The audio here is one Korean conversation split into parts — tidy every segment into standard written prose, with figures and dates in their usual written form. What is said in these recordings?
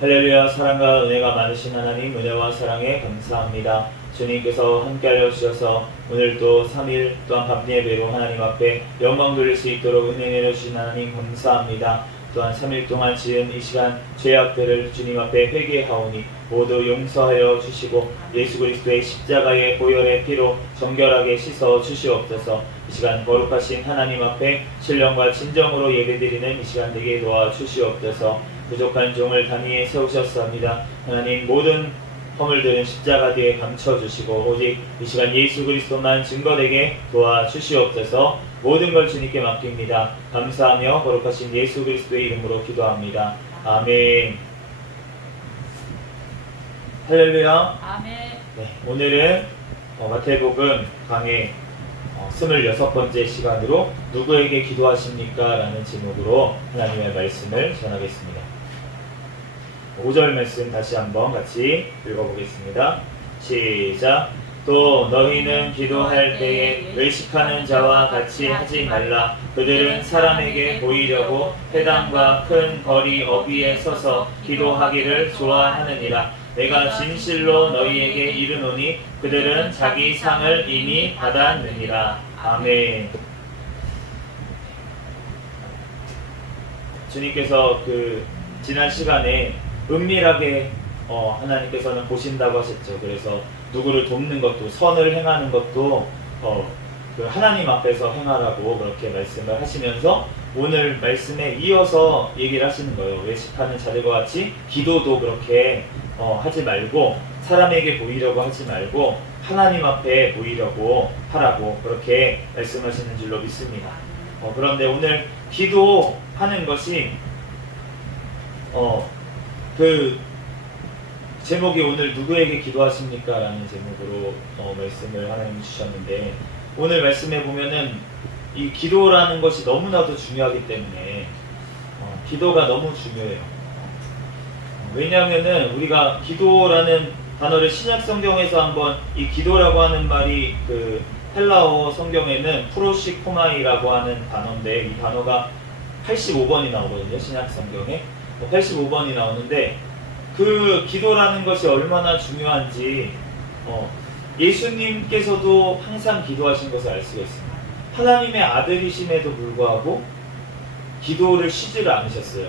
할렐루야. 사랑과 은혜가 많으신 하나님, 은혜와 사랑에 감사합니다. 주님께서 함께하여 주셔서 오늘도 3일 또한 밤 예배로 하나님 앞에 영광 돌릴 수 있도록 은혜 내려주신 하나님 감사합니다. 또한 3일 동안 지은 이 시간 죄악들을 주님 앞에 회개하오니 모두 용서하여 주시고 예수 그리스도의 십자가의 보혈의 피로 정결하게 씻어 주시옵소서. 이 시간 거룩하신 하나님 앞에 신령과 진정으로 예배드리는 이 시간 되게 도와주시옵소서. 부족한 종을 단위에 세우셨습니다. 하나님 모든 허물들은 십자가 뒤에 감춰주시고 오직 이 시간 예수 그리스도만 증거되게 도와주시옵소서. 모든 걸 주님께 맡깁니다. 감사하며 거룩하신 예수 그리스도의 이름으로 기도합니다. 아멘. 할렐루야. 아멘. 네, 오늘은 마태복음 강의 26번째 시간으로 누구에게 기도하십니까? 라는 제목으로 하나님의 말씀을 전하겠습니다. 5절 말씀 다시 한번 같이 읽어보겠습니다. 시작. 또 너희는 기도할 때에 외식하는 자와 같이 하지 말라. 그들은 사람에게 보이려고 회당과 큰 거리 어귀에 서서 기도하기를 좋아하느니라. 내가 진실로 너희에게 이르노니 그들은 자기 상을 이미 받았느니라. 아멘. 주님께서 지난 시간에 은밀하게 하나님께서는 보신다고 하셨죠. 그래서 누구를 돕는 것도 선을 행하는 것도 하나님 앞에서 행하라고 그렇게 말씀을 하시면서 오늘 말씀에 이어서 얘기를 하시는 거예요. 외식하는 자들과 같이 기도도 그렇게 하지 말고 사람에게 보이려고 하지 말고 하나님 앞에 보이려고 하라고 그렇게 말씀하시는 줄로 믿습니다. 그런데 오늘 기도하는 것이 제목이 오늘 누구에게 기도하십니까? 라는 제목으로 말씀을 하나님 주셨는데 오늘 말씀에 보면은 이 기도라는 것이 너무나도 중요하기 때문에 기도가 너무 중요해요. 왜냐하면은 우리가 기도라는 단어를 신약 성경에서 한번 이 기도라고 하는 말이 헬라어 성경에는 프로시코마이라고 하는 단어인데 이 단어가 85번이 나오거든요. 신약 성경에 85번이 나오는데 그 기도라는 것이 얼마나 중요한지 예수님께서도 항상 기도하신 것을 알 수가 있습니다. 하나님의 아들이심에도 불구하고 기도를 쉬지를 않으셨어요.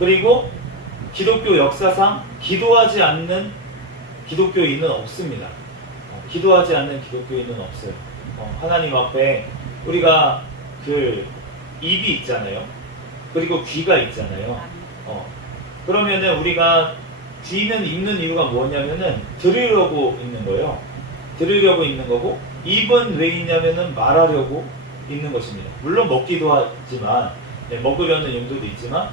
그리고 기독교 역사상 기도하지 않는 기독교인은 없습니다. 기도하지 않는 기독교인은 없어요. 하나님 앞에 우리가 입이 있잖아요. 그리고 귀가 있잖아요. 그러면은 우리가 귀는 있는 이유가 뭐냐면은 들으려고 있는 거예요. 들으려고 있는 거고 입은 왜 있냐면은 말하려고 있는 것입니다. 물론 먹기도 하지만 먹으려는 용도도 있지만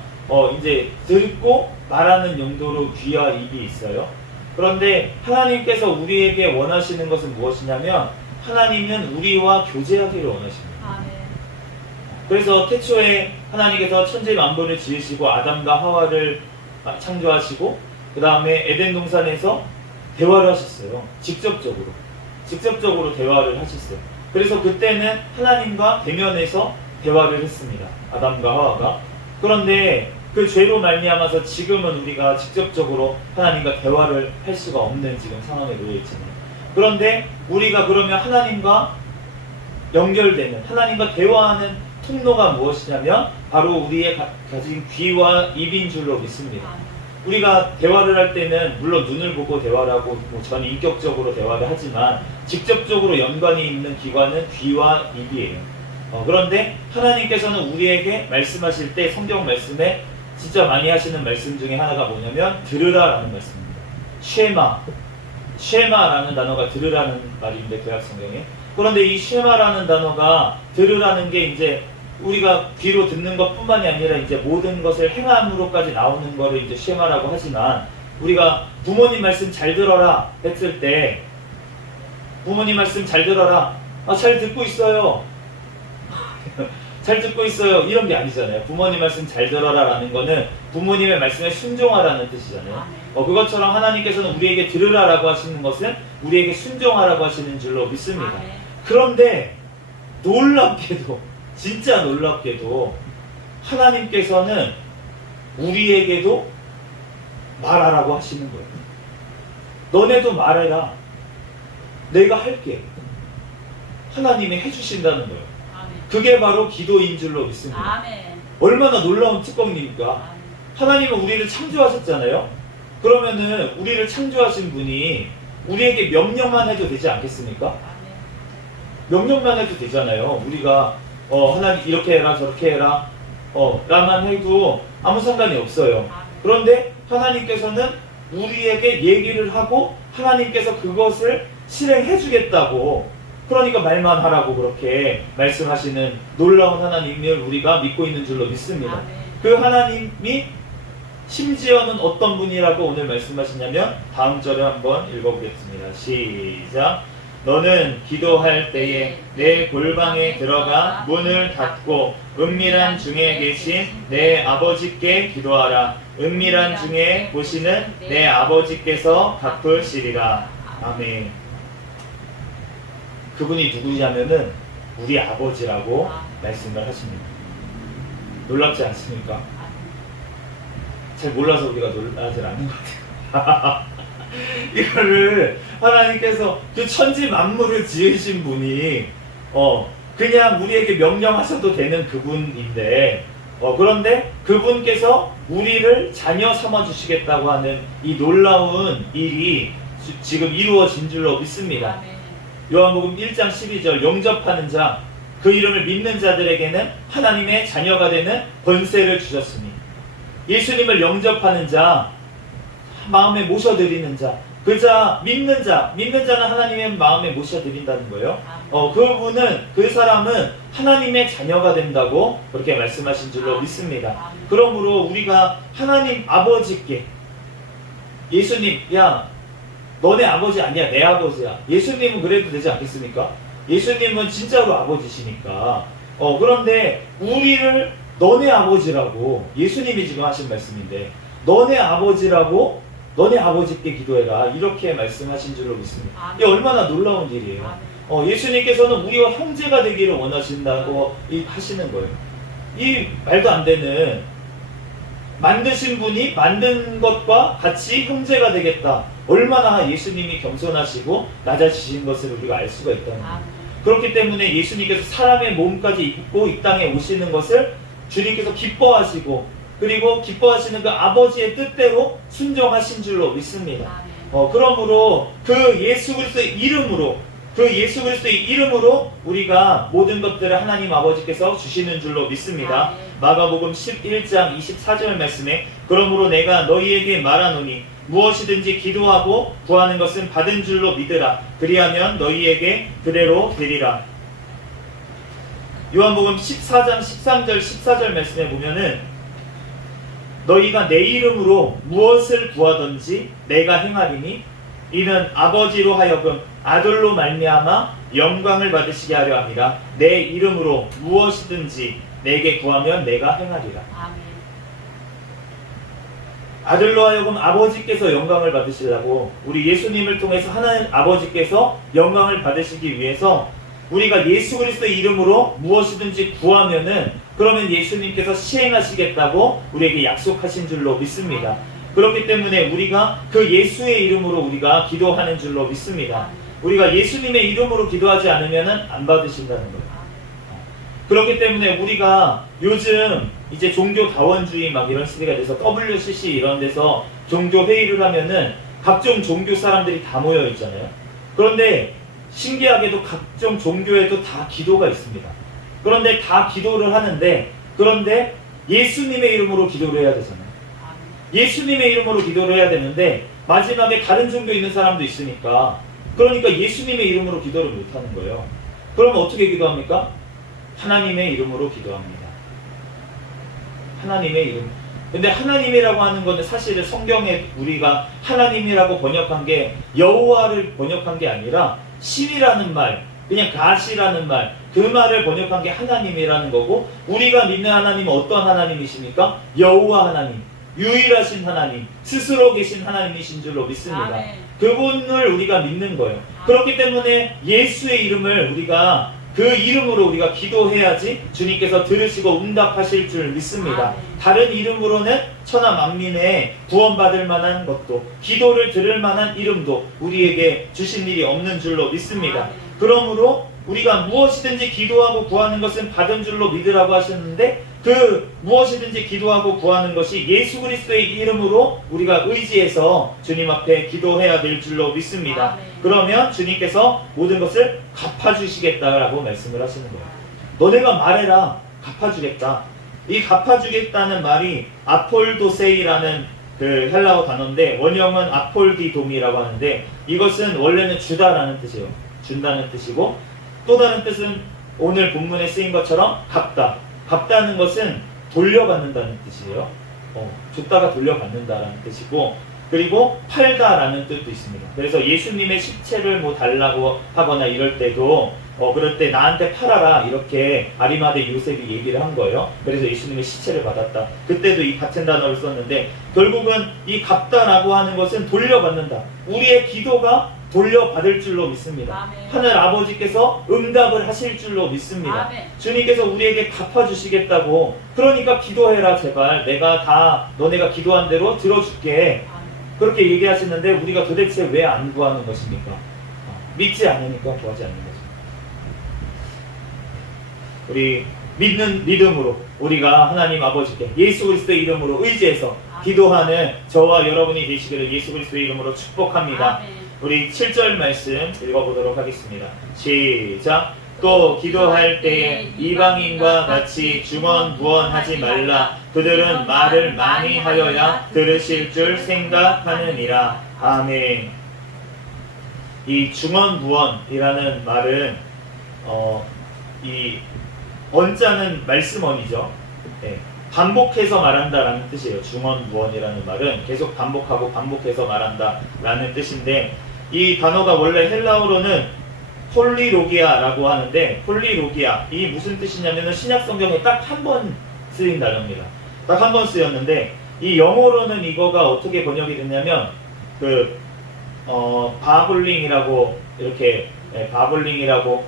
이제 듣고 말하는 용도로 귀와 입이 있어요. 그런데 하나님께서 우리에게 원하시는 것은 무엇이냐면 하나님은 우리와 교제하기를 원하십니다. 그래서 태초에 하나님께서 천지 만물을 지으시고 아담과 하와를 창조하시고 그 다음에 에덴 동산에서 대화를 하셨어요. 직접적으로 대화를 하셨어요. 그래서 그때는 하나님과 대면해서 대화를 했습니다. 아담과 하와가. 그런데 그 죄로 말미암아서 지금은 우리가 직접적으로 하나님과 대화를 할 수가 없는 지금 상황에 놓여 있잖아요. 그런데 우리가 그러면 하나님과 연결되는 하나님과 대화하는 통로가 무엇이냐면 바로 우리의 가진 귀와 입인 줄로 믿습니다. 우리가 대화를 할 때는 물론 눈을 보고 대화를 하고 전 인격적으로 대화를 하지만 직접적으로 연관이 있는 기관은 귀와 입이에요. 그런데 하나님께서는 우리에게 말씀하실 때 성경 말씀에 진짜 많이 하시는 말씀 중에 하나가 뭐냐면 들으라라는 말씀입니다. 쉐마라는 단어가 들으라는 말인데 구약 성경에. 그런데 이 쉐마라는 단어가 들으라는 게 이제 우리가 귀로 듣는 것뿐만이 아니라 이제 모든 것을 행함으로까지 나오는 거를 이제 쉐마라고 하지만 우리가 부모님 말씀 잘 들어라 했을 때 부모님 말씀 잘 들어라. 잘 듣고 있어요. 잘 듣고 있어요. 이런 게 아니잖아요. 부모님 말씀 잘 들어라 라는 거는 부모님의 말씀에 순종하라는 뜻이잖아요. 그것처럼 하나님께서는 우리에게 들으라라고 하시는 것은 우리에게 순종하라고 하시는 줄로 믿습니다. 그런데 놀랍게도 진짜 놀랍게도 하나님께서는 우리에게도 말하라고 하시는 거예요. 너네도 말해라. 내가 할게. 하나님이 해주신다는 거예요. 아멘. 그게 바로 기도인 줄로 믿습니다. 아멘. 얼마나 놀라운 특권입니까? 아멘. 하나님은 우리를 창조하셨잖아요. 그러면은 우리를 창조하신 분이 우리에게 명령만 해도 되지 않겠습니까? 아멘. 명령만 해도 되잖아요. 우리가 하나님 이렇게 해라 저렇게 해라 라만 해도 아무 상관이 없어요. 아멘. 그런데 하나님께서는 우리에게 얘기를 하고 하나님께서 그것을 실행해 주겠다고, 그러니까 말만 하라고 그렇게 말씀하시는 놀라운 하나님을 우리가 믿고 있는 줄로 믿습니다. 아멘. 그 하나님이 심지어는 어떤 분이라고 오늘 말씀하시냐면 다음 절을 한번 읽어보겠습니다. 시작. 너는 기도할 때에 내 골방에 들어가 문을 닫고 은밀한 중에 계신 내 아버지께 기도하라. 은밀한 중에 보시는 내 아버지께서 갚으시리라. 아멘. 그분이 누구냐면은 우리 아버지라고 말씀을 하십니다. 놀랍지 않습니까? 잘 몰라서 우리가 놀라질 않는 것 같아요. 이거를 하나님께서 그 천지 만물을 지으신 분이 그냥 우리에게 명령하셔도 되는 그분인데 그런데 그분께서 우리를 자녀 삼아 주시겠다고 하는 이 놀라운 일이 지금 이루어진 줄로 믿습니다. 아멘. 요한복음 1장 12절 영접하는 자, 그 이름을 믿는 자들에게는 하나님의 자녀가 되는 권세를 주셨으니, 예수님을 영접하는 자, 마음에 모셔드리는 자, 그 자, 믿는 자는 하나님의 마음에 모셔드린다는 거예요. 그분은, 그 사람은 하나님의 자녀가 된다고 그렇게 말씀하신 줄로 믿습니다. 그러므로 우리가 하나님 아버지께, 예수님, 야, 너네 아버지 아니야, 내 아버지야. 예수님은 그래도 되지 않겠습니까? 예수님은 진짜로 아버지시니까. 그런데 우리를 너네 아버지라고, 예수님이 지금 하신 말씀인데, 너네 아버지라고, 너네 아버지께 기도해라, 이렇게 말씀하신 줄로 믿습니다. 이게 얼마나 놀라운 일이에요. 예수님께서는 우리와 형제가 되기를 원하신다고 하시는 거예요. 이 말도 안 되는, 만드신 분이 만든 것과 같이 형제가 되겠다. 얼마나 예수님이 겸손하시고 낮아지신 것을 우리가 알 수가 있다는 거예요. 그렇기 때문에 예수님께서 사람의 몸까지 입고 이 땅에 오시는 것을 주님께서 기뻐하시고, 그리고 기뻐하시는 그 아버지의 뜻대로 순종하신 줄로 믿습니다. 그러므로 그 예수 그리스도의 이름으로 우리가 모든 것들을 하나님 아버지께서 주시는 줄로 믿습니다. 마가복음 11장 24절 말씀에 그러므로 내가 너희에게 말하노니 무엇이든지 기도하고 구하는 것은 받은 줄로 믿으라. 그리하면 너희에게 그대로 되리라. 요한복음 14장 13절 14절 말씀에 보면은 너희가 내 이름으로 무엇을 구하든지 내가 행하리니 이는 아버지로 하여금 아들로 말미암아 영광을 받으시게 하려 함이라. 내 이름으로 무엇이든지 내게 구하면 내가 행하리라. 아멘. 아들로 하여금 아버지께서 영광을 받으시려고, 우리 예수님을 통해서 하나님 아버지께서 영광을 받으시기 위해서 우리가 예수 그리스도의 이름으로 무엇이든지 구하면은 그러면 예수님께서 시행하시겠다고 우리에게 약속하신 줄로 믿습니다. 그렇기 때문에 우리가 그 예수의 이름으로 우리가 기도하는 줄로 믿습니다. 우리가 예수님의 이름으로 기도하지 않으면은 안 받으신다는 거예요. 그렇기 때문에 우리가 요즘 이제 종교다원주의 막 이런 시대가 돼서 WCC 이런 데서 종교 회의를 하면은 각종 종교 사람들이 다 모여 있잖아요. 그런데 신기하게도 각종 종교에도 다 기도가 있습니다. 그런데 다 기도를 하는데, 그런데 예수님의 이름으로 기도를 해야 되잖아요. 예수님의 이름으로 기도를 해야 되는데 마지막에 다른 종교 있는 사람도 있으니까, 그러니까 예수님의 이름으로 기도를 못하는 거예요. 그러면 어떻게 기도합니까? 하나님의 이름으로 기도합니다. 하나님의 이름. 근데 하나님이라고 하는 것은 사실은 성경에 우리가 하나님이라고 번역한 게 여호와를 번역한 게 아니라 신이라는 말, 그냥 가시라는 말, 그 말을 번역한 게 하나님이라는 거고, 우리가 믿는 하나님은 어떤 하나님이십니까? 여호와 하나님, 유일하신 하나님, 스스로 계신 하나님이신 줄로 믿습니다. 아멘. 그분을 우리가 믿는 거예요. 그렇기 때문에 예수의 이름을 우리가 그 이름으로 우리가 기도해야지 주님께서 들으시고 응답하실 줄 믿습니다. 아멘. 다른 이름으로는 천하 만민에 구원받을 만한 것도, 기도를 들을 만한 이름도 우리에게 주신 일이 없는 줄로 믿습니다. 그러므로 우리가 무엇이든지 기도하고 구하는 것은 받은 줄로 믿으라고 하셨는데, 그 무엇이든지 기도하고 구하는 것이 예수 그리스도의 이름으로 우리가 의지해서 주님 앞에 기도해야 될 줄로 믿습니다. 그러면 주님께서 모든 것을 갚아주시겠다라고 말씀을 하시는 거예요. 너네가 말해라, 갚아주겠다. 이 갚아주겠다는 말이 아폴도세이라는 그 헬라어 단어인데, 원형은 아폴디돔이라고 하는데, 이것은 원래는 주다라는 뜻이에요. 준다는 뜻이고, 또 다른 뜻은 오늘 본문에 쓰인 것처럼 갚다. 갚다는 것은 돌려받는다는 뜻이에요. 줬다가 돌려받는다라는 뜻이고, 그리고 팔다라는 뜻도 있습니다. 그래서 예수님의 십체를 뭐 달라고 하거나 이럴 때도 그럴 때 나한테 팔아라 이렇게 아리마대 요셉이 얘기를 한 거예요. 그래서 예수님의 시체를 받았다. 그때도 이 같은 단어를 썼는데, 결국은 이 갚다라고 하는 것은 돌려받는다. 우리의 기도가 돌려받을 줄로 믿습니다. 아멘. 하늘 아버지께서 응답을 하실 줄로 믿습니다. 아멘. 주님께서 우리에게 갚아주시겠다고, 그러니까 기도해라 제발, 내가 다 너네가 기도한 대로 들어줄게, 그렇게 얘기하시는데 우리가 도대체 왜 안 구하는 것입니까? 믿지 않으니까 구하지 않는 거죠. 우리 믿는 믿음으로 우리가 하나님 아버지께 예수 그리스도의 이름으로 의지해서 기도하는 저와 여러분이 되시기를 예수 그리스도의 이름으로 축복합니다. 아멘. 우리 7절 말씀 읽어보도록 하겠습니다. 시작. 또 기도할 때에 이방인과 같이 중언부언하지 말라. 그들은 말을 많이 하여야 들으실 줄 생각하느니라. 아멘. 이 중언부언이라는 말은 이 언자는 말씀언이죠. 네. 반복해서 말한다라는 뜻이에요. 중언부언이라는 말은 계속 반복하고 반복해서 말한다라는 뜻인데, 이 단어가 원래 헬라어로는 폴리로기아라고 하는데, 폴리로기아 이 무슨 뜻이냐면은 신약 성경에 딱 한 번 쓰인 단어입니다. 딱 한 번 쓰였는데, 이 영어로는 이거가 어떻게 번역이 됐냐면 바블링이라고 이렇게 바블링이라고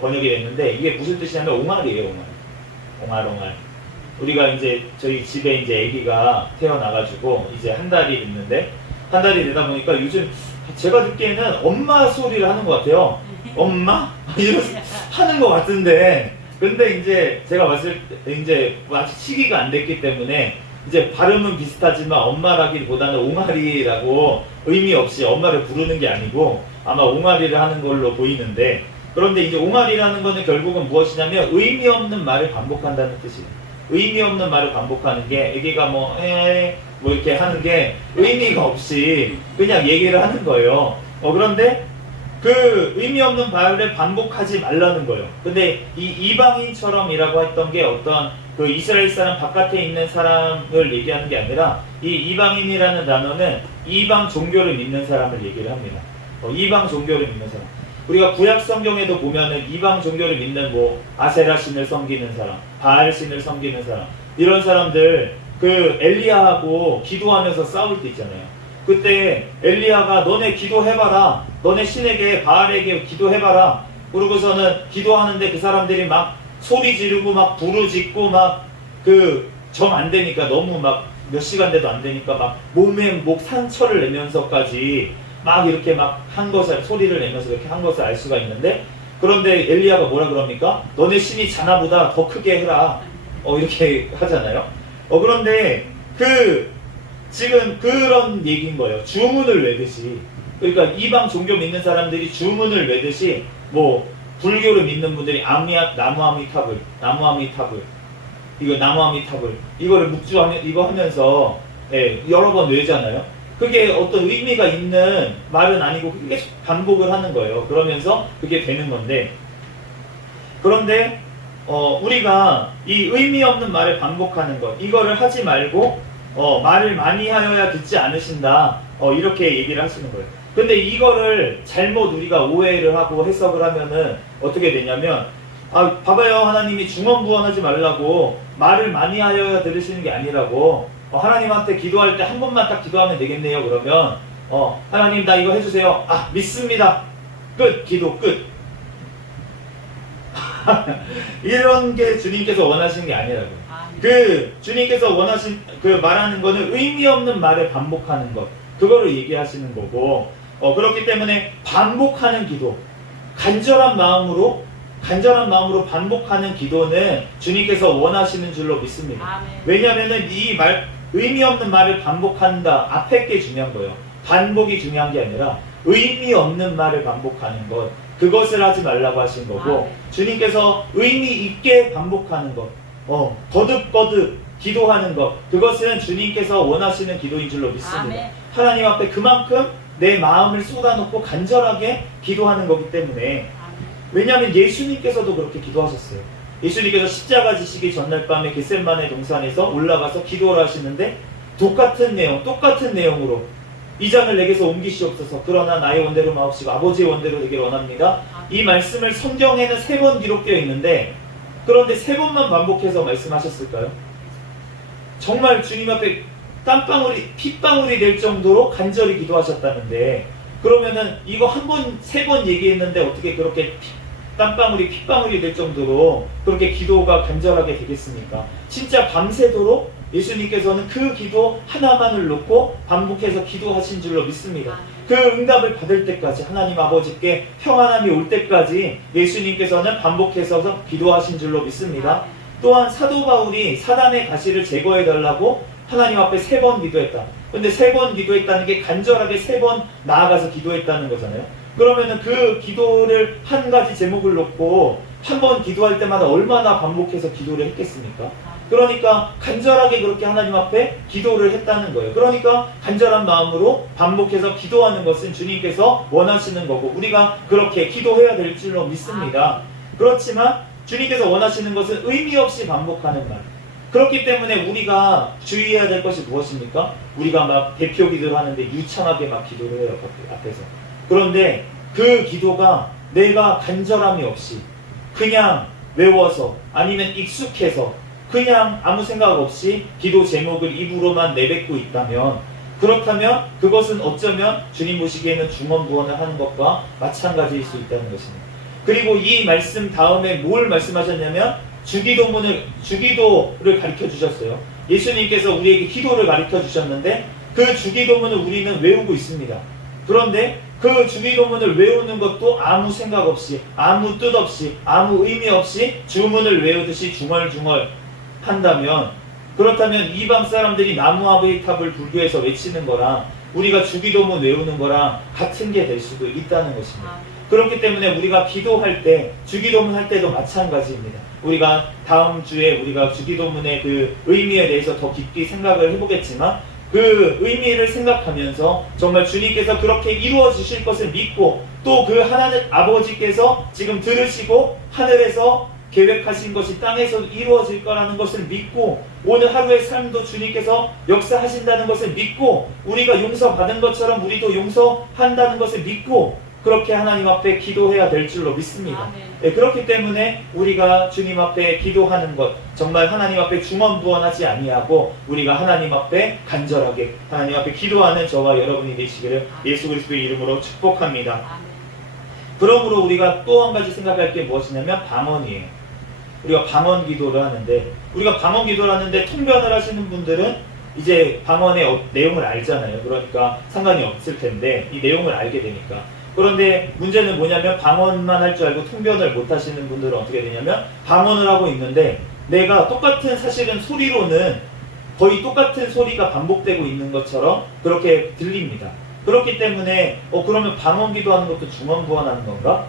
번역이 됐는데, 이게 무슨 뜻이냐면 옹알이에요. 옹알. 우리가 이제 저희 집에 이제 아기가 태어나가지고 이제 한 달이 됐는데, 한 달이 되다 보니까 요즘 제가 듣기에는 엄마 소리를 하는 것 같아요. 엄마? 이러면서 하는 것 같은데, 근데 이제 제가 봤을 때 이제 아직 시기가 안 됐기 때문에 이제 발음은 비슷하지만 엄마라기보다는 옹알이라고 의미 없이 엄마를 부르는 게 아니고 아마 옹알이를 하는 걸로 보이는데, 그런데 이제 옹알이라는 거는 결국은 무엇이냐면 의미 없는 말을 반복한다는 뜻이에요. 의미 없는 말을 반복하는 게, 애기가 뭐 이렇게 하는 게 의미가 없이 그냥 얘기를 하는 거예요. 그런데 그 의미 없는 말을 반복하지 말라는 거예요. 근데 이 이방인처럼이라고 했던 게 어떤 그 이스라엘 사람 바깥에 있는 사람을 얘기하는 게 아니라, 이 이방인이라는 단어는 이방 종교를 믿는 사람을 얘기를 합니다. 이방 종교를 믿는 사람. 우리가 구약 성경에도 보면은 이방 종교를 믿는 뭐 아세라 신을 섬기는 사람, 바알 신을 섬기는 사람, 이런 사람들 그 엘리야하고 기도하면서 싸울 때 있잖아요. 그때 엘리야가 너네 기도해봐라, 너네 신에게 바알에게 기도해봐라. 그러고서는 기도하는데 그 사람들이 막 소리 지르고 막 부르짖고 막 그 정 안 되니까, 너무 막 몇 시간 돼도 안 되니까 막 몸에 목 상처를 내면서까지 막 이렇게 막 한 것을, 소리를 내면서 이렇게 한 것을 알 수가 있는데, 그런데 엘리야가 뭐라 그럽니까? 너네 신이 자나보다 더 크게 해라. 이렇게 하잖아요. 그런데 지금 그런 얘기인 거예요. 주문을 외듯이. 그러니까 이방 종교 믿는 사람들이 주문을 외듯이, 뭐 불교를 믿는 분들이 나무아미타불 이거를 묵주하면 이거 하면서 여러 번 외잖아요. 그게 어떤 의미가 있는 말은 아니고 계속 반복을 하는 거예요. 그러면서 그게 되는 건데, 그런데 우리가 이 의미 없는 말을 반복하는 것, 이거를 하지 말고 말을 많이 하여야 듣지 않으신다, 이렇게 얘기를 하시는 거예요. 근데 이거를 잘못 우리가 오해를 하고 해석을 하면은 어떻게 되냐면, 봐봐요, 하나님이 중언부언하지 말라고 말을 많이 하여야 들으시는 게 아니라고, 하나님한테 기도할 때 한 번만 딱 기도하면 되겠네요. 그러면 하나님 나 이거 해주세요. 믿습니다. 끝. 기도 끝. 이런 게 주님께서 원하시는 게 아니라고요. 그 주님께서 원하신 그 말하는 거는 의미 없는 말을 반복하는 것, 그거를 얘기하시는 거고, 그렇기 때문에 반복하는 기도, 간절한 마음으로 반복하는 기도는 주님께서 원하시는 줄로 믿습니다. 아멘. 왜냐하면은 이 말, 의미 없는 말을 반복한다, 앞에 게 중요한 거예요. 반복이 중요한 게 아니라 의미 없는 말을 반복하는 것, 그것을 하지 말라고 하신 거고, 아멘. 주님께서 의미 있게 반복하는 것, 거듭거듭 기도하는 것, 그것은 주님께서 원하시는 기도인 줄로 믿습니다. 아멘. 하나님 앞에 그만큼 내 마음을 쏟아놓고 간절하게 기도하는 거기 때문에, 왜냐하면 예수님께서도 그렇게 기도하셨어요. 예수님께서 십자가 지시기 전날 밤에 겟세마네 동산에서 올라가서 기도를 하시는데 똑같은 내용으로 이 잔을 내게서 옮기시옵소서, 그러나 나의 원대로 마옵시고 아버지의 원대로 되기를 원합니다. 이 말씀을 성경에는 3번 기록되어 있는데, 그런데 3번만 반복해서 말씀하셨을까요? 정말 주님 앞에 핏방울이 될 정도로 간절히 기도하셨다는데, 그러면은 이거 3번 얘기했는데 어떻게 그렇게 핏방울이 될 정도로 그렇게 기도가 간절하게 되겠습니까? 진짜 밤새도록 예수님께서는 그 기도 하나만을 놓고 반복해서 기도하신 줄로 믿습니다. 그 응답을 받을 때까지, 하나님 아버지께 평안함이 올 때까지 예수님께서는 반복해서 기도하신 줄로 믿습니다. 또한 사도 바울이 사단의 가시를 제거해달라고 하나님 앞에 3번 기도했다. 근데 3번 기도했다는 게 간절하게 3번 나아가서 기도했다는 거잖아요. 그러면은 그 기도를 한 가지 제목을 놓고 한 번 기도할 때마다 얼마나 반복해서 기도를 했겠습니까? 그러니까 간절하게 그렇게 하나님 앞에 기도를 했다는 거예요. 그러니까 간절한 마음으로 반복해서 기도하는 것은 주님께서 원하시는 거고, 우리가 그렇게 기도해야 될 줄로 믿습니다. 그렇지만 주님께서 원하시는 것은 의미 없이 반복하는 말. 그렇기 때문에 우리가 주의해야 될 것이 무엇입니까? 우리가 막 대표 기도를 하는데 유창하게 막 기도를 해요, 앞에서. 그런데 그 기도가 내가 간절함이 없이 그냥 외워서, 아니면 익숙해서 그냥 아무 생각 없이 기도 제목을 입으로만 내뱉고 있다면, 그렇다면 그것은 어쩌면 주님 보시기에는 중언부언을 하는 것과 마찬가지일 수 있다는 것입니다. 그리고 이 말씀 다음에 뭘 말씀하셨냐면 주기도를 가르쳐 주셨어요. 예수님께서 우리에게 기도를 가르쳐 주셨는데 그 주기도문을 우리는 외우고 있습니다. 그런데 그 주기도문을 외우는 것도 아무 생각 없이, 아무 뜻 없이, 아무 의미 없이 주문을 외우듯이 중얼중얼 한다면, 그렇다면 이방 사람들이 나무아베이 탑을 불교에서 외치는 거랑 우리가 주기도문 외우는 거랑 같은 게 될 수도 있다는 것입니다. 그렇기 때문에 우리가 기도할 때, 주기도문 할 때도 마찬가지입니다. 우리가 다음 주에 우리가 주기도문의 그 의미에 대해서 더 깊이 생각을 해보겠지만, 그 의미를 생각하면서 정말 주님께서 그렇게 이루어 주실 것을 믿고, 또 그 하나님 아버지께서 지금 들으시고 하늘에서 계획하신 것이 땅에서 이루어질 거라는 것을 믿고, 오늘 하루의 삶도 주님께서 역사하신다는 것을 믿고, 우리가 용서받은 것처럼 우리도 용서한다는 것을 믿고, 그렇게 하나님 앞에 기도해야 될 줄로 믿습니다. 네, 그렇기 때문에 우리가 주님 앞에 기도하는 것, 정말 하나님 앞에 중언부언하지 아니하고 우리가 하나님 앞에 간절하게 하나님 앞에 기도하는 저와 여러분이 되시기를 예수 그리스도의 이름으로 축복합니다. 그러므로 우리가 또 한 가지 생각할 게 무엇이냐면 방언이에요. 우리가 방언 기도를 하는데, 우리가 방언 기도를 하는데 통변을 하시는 분들은 이제 방언의 내용을 알잖아요. 그러니까 상관이 없을 텐데, 이 내용을 알게 되니까. 그런데 문제는 뭐냐면 방언만 할 줄 알고 통변을 못 하시는 분들은 어떻게 되냐면, 방언을 하고 있는데 내가 똑같은, 사실은 소리로는 거의 똑같은 소리가 반복되고 있는 것처럼 그렇게 들립니다. 그렇기 때문에 그러면 방언 기도하는 것도 중언부언하는 건가?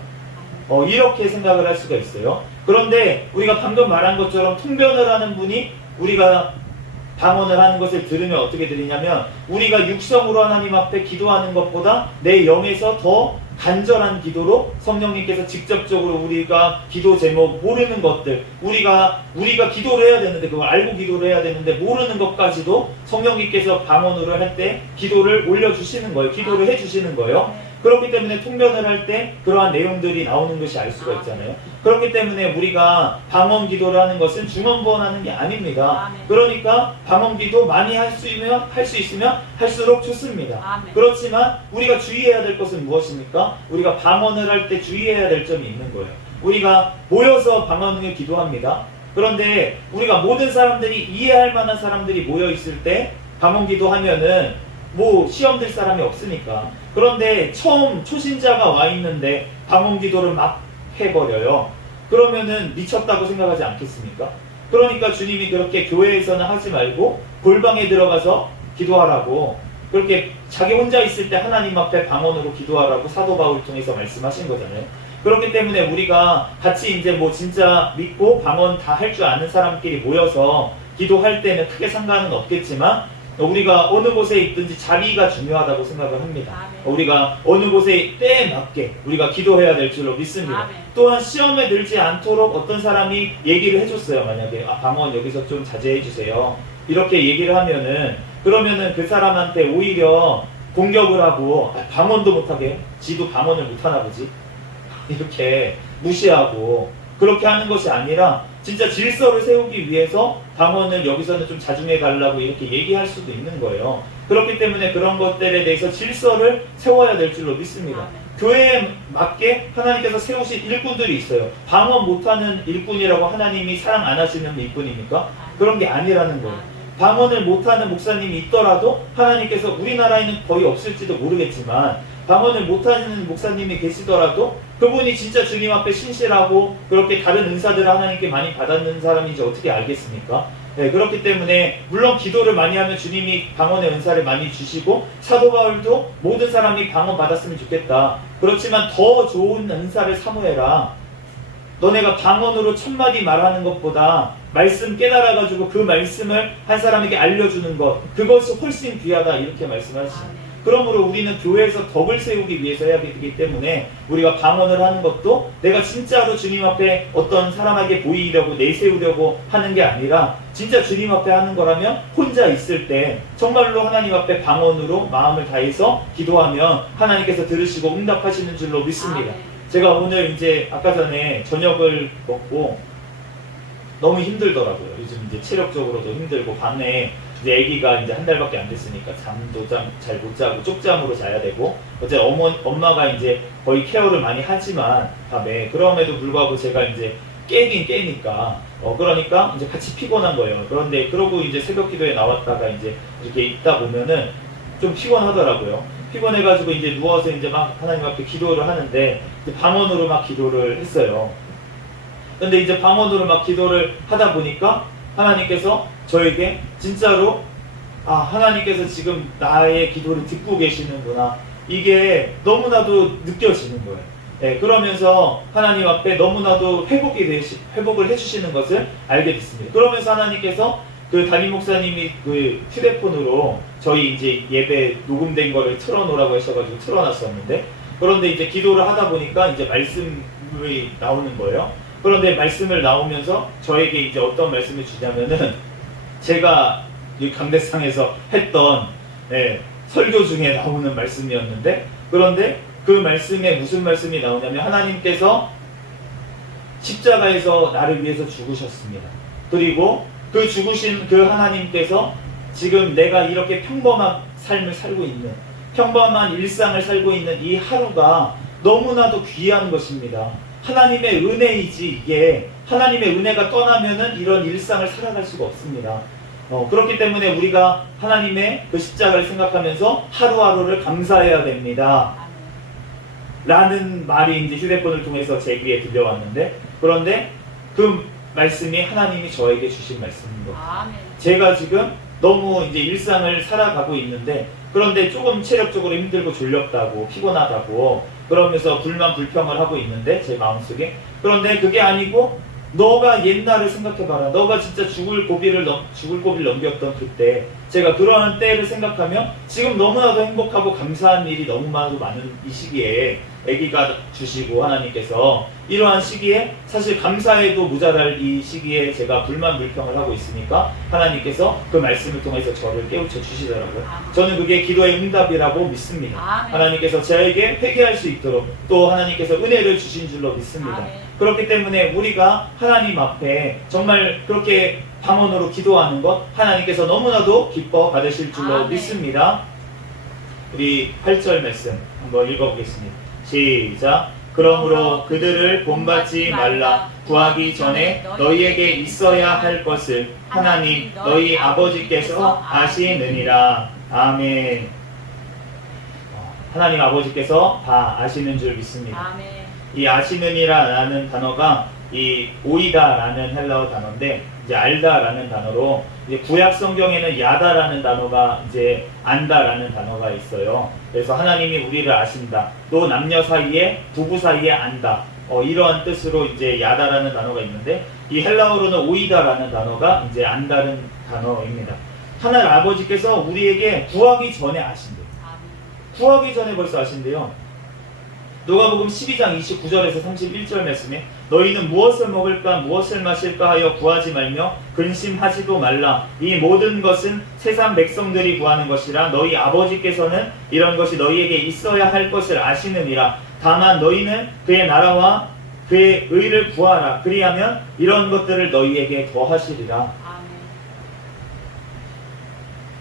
이렇게 생각을 할 수가 있어요. 그런데 우리가 방금 말한 것처럼 통변을 하는 분이 우리가 방언을 하는 것을 들으면 어떻게 들리냐면, 우리가 육성으로 하나님 앞에 기도하는 것보다 내 영에서 더 간절한 기도로 성령님께서 직접적으로 우리가 기도 제목, 모르는 것들, 우리가 기도를 해야 되는데, 그걸 알고 기도를 해야 되는데 모르는 것까지도 성령님께서 방언으로 할 때 기도를 올려주시는 거예요. 기도를 해주시는 거예요. 그렇기 때문에 통변을 할 때 그러한 내용들이 나오는 것이 알 수가 있잖아요. 그렇기 때문에 우리가 방언 기도를 하는 것은 중언부언하는 게 아닙니다. 그러니까 방언 기도 많이 할 수 있으면 할수록 좋습니다. 그렇지만 우리가 주의해야 될 것은 무엇입니까? 우리가 방언을 할 때 주의해야 될 점이 있는 거예요. 우리가 모여서 방언을 기도합니다. 그런데 우리가 모든 사람들이 이해할 만한 사람들이 모여 있을 때 방언기도 하면은 뭐 시험 들 사람이 없으니까. 그런데 처음 초신자가 와 있는데 방언기도를 막 해버려요. 그러면은 미쳤다고 생각하지 않겠습니까? 그러니까 주님이 그렇게 교회에서는 하지 말고 골방에 들어가서 기도하라고, 그렇게 자기 혼자 있을 때 하나님 앞에 방언으로 기도하라고 사도 바울을 통해서 말씀하신 거잖아요. 그렇기 때문에 우리가 같이 이제 뭐 진짜 믿고 방언 다 할 줄 아는 사람끼리 모여서 기도할 때는 크게 상관은 없겠지만 우리가 어느 곳에 있든지 자리가 중요하다고 생각을 합니다. 우리가 어느 곳에 때에 맞게 우리가 기도해야 될 줄로 믿습니다. 또한 시험에 들지 않도록 어떤 사람이 얘기를 해줬어요. 만약에 방언 여기서 좀 자제해 주세요, 이렇게 얘기를 하면은, 그러면은 그 사람한테 오히려 공격을 하고 방언도 못하게, 지도 방언을 못하나 보지, 이렇게 무시하고 그렇게 하는 것이 아니라 진짜 질서를 세우기 위해서 방언을 여기서는 좀 자중해 달라고 이렇게 얘기할 수도 있는 거예요. 그렇기 때문에 그런 것들에 대해서 질서를 세워야 될 줄로 믿습니다. 교회에 맞게 하나님께서 세우신 일꾼들이 있어요. 방언 못하는 일꾼이라고 하나님이 사랑 안 하시는 일꾼입니까? 그런 게 아니라는 거예요. 방언을 못하는 목사님이 있더라도 하나님께서, 우리나라에는 거의 없을지도 모르겠지만 방언을 못하는 목사님이 계시더라도 그분이 진짜 주님 앞에 신실하고 그렇게 다른 은사들을 하나님께 많이 받았는 사람인지 어떻게 알겠습니까? 네, 그렇기 때문에 물론 기도를 많이 하면 주님이 방언의 은사를 많이 주시고, 사도 바울도 모든 사람이 방언 받았으면 좋겠다, 그렇지만 더 좋은 은사를 사모해라, 너네가 방언으로 1000마디 말하는 것보다 말씀 깨달아가지고 그 말씀을 한 사람에게 알려주는 것, 그것이 훨씬 귀하다, 이렇게 말씀하시죠. 그러므로 우리는 교회에서 덕을 세우기 위해서 해야 되기 때문에 우리가 방언을 하는 것도 내가 진짜로 주님 앞에 어떤 사람에게 보이려고 내세우려고 하는 게 아니라 진짜 주님 앞에 하는 거라면 혼자 있을 때 정말로 하나님 앞에 방언으로 마음을 다해서 기도하면 하나님께서 들으시고 응답하시는 줄로 믿습니다. 제가 오늘 이제 아까 전에 저녁을 먹고 너무 힘들더라고요. 요즘 이제 체력적으로도 힘들고, 밤에 이제 아기가 이제 1달밖에 안 됐으니까 잠도 잘 못 자고 쪽잠으로 자야 되고, 어제 엄마가 이제 거의 케어를 많이 하지만 밤에, 그럼에도 불구하고 제가 이제 깨긴 깨니까 그러니까 이제 같이 피곤한 거예요. 그런데 그러고 이제 새벽 기도에 나왔다가 이제 이렇게 있다 보면은 좀 피곤하더라고요. 피곤해가지고 이제 누워서 이제 막 하나님 앞에 기도를 하는데 방언으로 막 기도를 했어요. 근데 이제 방언으로 막 기도를 하다 보니까 하나님께서 저에게 진짜로 하나님께서 지금 나의 기도를 듣고 계시는구나, 이게 너무나도 느껴지는 거예요. 네, 그러면서 하나님 앞에 너무나도 회복을 해주시는 것을 알게 됐습니다. 그러면서 하나님께서 그 담임 목사님이 그 휴대폰으로 저희 이제 예배 녹음된 거를 틀어놓으라고 하셔가지고 틀어놨었는데, 그런데 이제 기도를 하다 보니까 이제 말씀이 나오는 거예요. 그런데 말씀을 나오면서 저에게 이제 어떤 말씀을 주냐면은, 제가 이 강대상에서 했던 설교 중에 나오는 말씀이었는데, 그런데 그 말씀에 무슨 말씀이 나오냐면, 하나님께서 십자가에서 나를 위해서 죽으셨습니다. 그리고 그 죽으신 그 하나님께서 지금 내가 이렇게 평범한 삶을 살고 있는, 평범한 일상을 살고 있는 이 하루가 너무나도 귀한 것입니다. 하나님의 은혜이지, 이게 하나님의 은혜가 떠나면은 이런 일상을 살아갈 수가 없습니다. 그렇기 때문에 우리가 하나님의 그 십자가를 생각하면서 하루하루를 감사해야 됩니다, 라는 말이 이제 휴대폰을 통해서 제 귀에 들려왔는데, 그런데 그 말씀이 하나님이 저에게 주신 말씀인 거예요. 제가 지금 너무 이제 일상을 살아가고 있는데, 그런데 조금 체력적으로 힘들고 졸렸다고, 피곤하다고 그러면서 불평을 하고 있는데 제 마음속에, 그런데 그게 아니고 너가 옛날을 생각해봐라, 너가 진짜 죽을 고비를 넘겼던 그때, 제가 그러한 때를 생각하면 지금 너무나도 행복하고 감사한 일이 너무나도 많은 이 시기에, 아기가 주시고 하나님께서 이러한 시기에 사실 감사해도 모자랄 이 시기에 제가 불평을 하고 있으니까 하나님께서 그 말씀을 통해서 저를 깨우쳐 주시더라고요. 저는 그게 기도의 응답이라고 믿습니다. 하나님께서 저에게 회개할 수 있도록 또 하나님께서 은혜를 주신 줄로 믿습니다. 그렇기 때문에 우리가 하나님 앞에 정말 그렇게 방언으로 기도하는 것, 하나님께서 너무나도 기뻐 받으실 줄로 믿습니다. 우리 8절 말씀 한번 읽어보겠습니다. 시작. 그러므로 그들을 본받지 말라. 구하기 전에 너희에게 있어야 할 것을 하나님 너희 아버지께서 아시느니라. 아멘. 하나님 아버지께서 다 아시는 줄 믿습니다. 아멘. 이 아시느니라라는 단어가 이 오이다라는 헬라어 단어인데, 이제 알다라는 단어로, 이제 구약 성경에는 야다라는 단어가 이제 안다라는 단어가 있어요. 그래서 하나님이 우리를 아신다, 또 남녀 사이에 부부 사이에 안다, 이러한 뜻으로 이제 야다라는 단어가 있는데, 이 헬라어로는 오이다라는 단어가 이제 안다는 단어입니다. 하나님 아버지께서 우리에게 구하기 전에 아신대요. 구하기 전에 벌써 아신대요. 누가복음 12장 29절에서 31절 말씀에 너희는 무엇을 먹을까 무엇을 마실까 하여 구하지 말며 근심하지도 말라. 이 모든 것은 세상 백성들이 구하는 것이라 너희 아버지께서는 이런 것이 너희에게 있어야 할 것을 아시느니라. 다만 너희는 그의 나라와 그의 의를 구하라. 그리하면 이런 것들을 너희에게 더하시리라.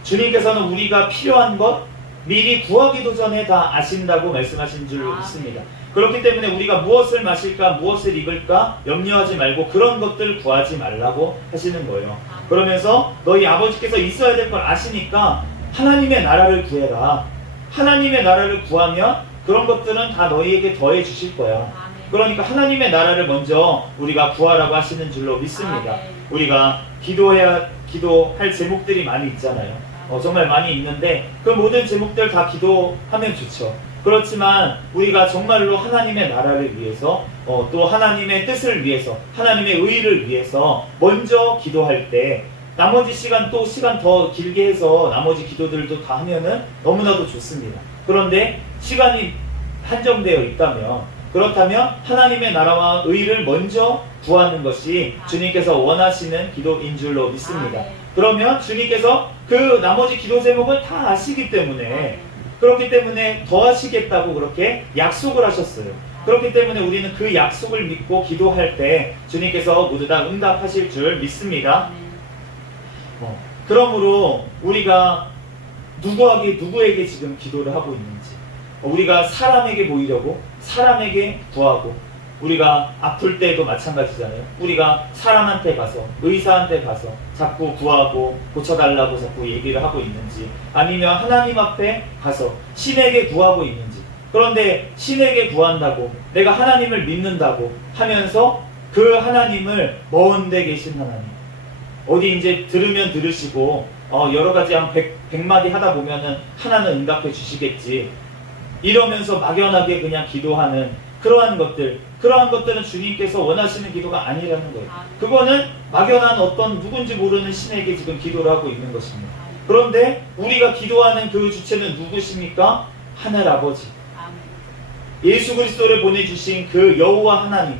주님께서는 우리가 필요한 것 미리 구하기도 전에 다 아신다고 말씀하신 줄 믿습니다. 그렇기 때문에 우리가 무엇을 마실까 무엇을 입을까 염려하지 말고 그런 것들 구하지 말라고 하시는 거예요. 그러면서 너희 아버지께서 있어야 될 걸 아시니까 하나님의 나라를 구해라. 하나님의 나라를 구하면 그런 것들은 다 너희에게 더해 주실 거야. 그러니까 하나님의 나라를 먼저 우리가 구하라고 하시는 줄로 믿습니다. 우리가 기도할 제목들이 많이 있잖아요. 정말 많이 있는데 그 모든 제목들 다 기도하면 좋죠. 그렇지만 우리가 정말로 하나님의 나라를 위해서 또 하나님의 뜻을 위해서 하나님의 의를 위해서 먼저 기도할 때 나머지 시간 더 길게 해서 나머지 기도들도 다 하면은 너무나도 좋습니다. 그런데 시간이 한정되어 있다면, 그렇다면 하나님의 나라와 의를 먼저 구하는 것이 주님께서 원하시는 기도인 줄로 믿습니다. 그러면 주님께서 그 나머지 기도 제목은 다 아시기 때문에, 그렇기 때문에 더 하시겠다고 그렇게 약속을 하셨어요. 그렇기 때문에 우리는 그 약속을 믿고 기도할 때 주님께서 모두 다 응답하실 줄 믿습니다. 그러므로 우리가 누구에게 지금 기도를 하고 있는지, 우리가 사람에게 모이려고 사람에게 구하고, 우리가 아플 때도 마찬가지잖아요. 우리가 사람한테 가서 의사한테 가서 자꾸 구하고 고쳐달라고 자꾸 얘기를 하고 있는지, 아니면 하나님 앞에 가서 신에게 구하고 있는지. 그런데 신에게 구한다고 내가 하나님을 믿는다고 하면서 그 하나님을 먼 데 계신 하나님, 어디 이제 들으면 들으시고 여러 가지 한 100마디 하다 보면은 하나는 응답해 주시겠지 이러면서 막연하게 그냥 기도하는 그러한 것들은 주님께서 원하시는 기도가 아니라는 거예요. 그거는 막연한 어떤 누군지 모르는 신에게 지금 기도를 하고 있는 것입니다. 그런데 우리가 기도하는 그 주체는 누구십니까? 하늘 아버지, 예수 그리스도를 보내주신 그 여호와 하나님,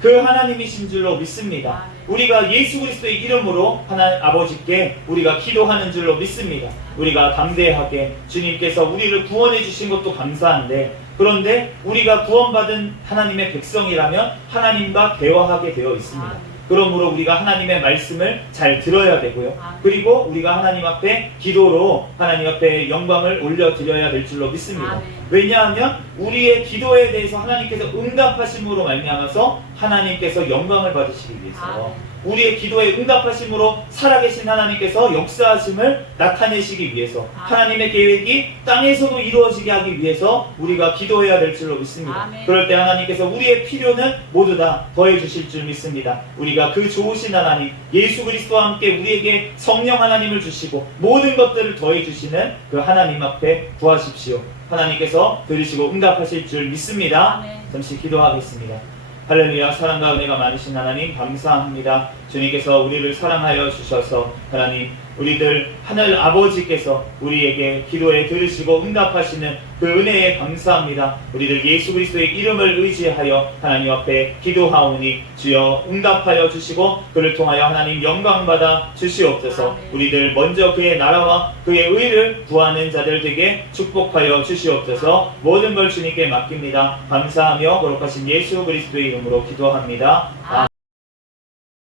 그 하나님이신 줄로 믿습니다. 우리가 예수 그리스도의 이름으로 하나님 아버지께 우리가 기도하는 줄로 믿습니다. 우리가 담대하게 주님께서 우리를 구원해 주신 것도 감사한데, 그런데 우리가 구원받은 하나님의 백성이라면 하나님과 대화하게 되어 있습니다. 그러므로 우리가 하나님의 말씀을 잘 들어야 되고요. 그리고 우리가 하나님 앞에 기도로 하나님 앞에 영광을 올려드려야 될 줄로 믿습니다. 왜냐하면 우리의 기도에 대해서 하나님께서 응답하심으로 말미암아서 하나님께서 영광을 받으시기 위해서, 우리의 기도에 응답하심으로 살아계신 하나님께서 역사하심을 나타내시기 위해서, 하나님의 계획이 땅에서도 이루어지게 하기 위해서 우리가 기도해야 될 줄로 믿습니다. 그럴 때 하나님께서 우리의 필요는 모두 다 더해 주실 줄 믿습니다. 우리가 그 좋으신 하나님 예수 그리스도와 함께 우리에게 성령 하나님을 주시고 모든 것들을 더해 주시는 그 하나님 앞에 구하십시오. 하나님께서 들으시고 응답하실 줄 믿습니다. 잠시 기도하겠습니다. 할렐루야. 사랑과 은혜가 많으신 하나님 감사합니다. 주님께서 우리를 사랑하여 주셔서 하나님, 우리들 하늘 아버지께서 우리에게 기도에 들으시고 응답하시는 그 은혜에 감사합니다. 우리들 예수 그리스도의 이름을 의지하여 하나님 앞에 기도하오니 주여 응답하여 주시고 그를 통하여 하나님 영광받아 주시옵소서. 우리들 먼저 그의 나라와 그의 의를 구하는 자들 되게 축복하여 주시옵소서. 모든 걸 주님께 맡깁니다. 감사하며 거룩하신 예수 그리스도의 이름으로 기도합니다.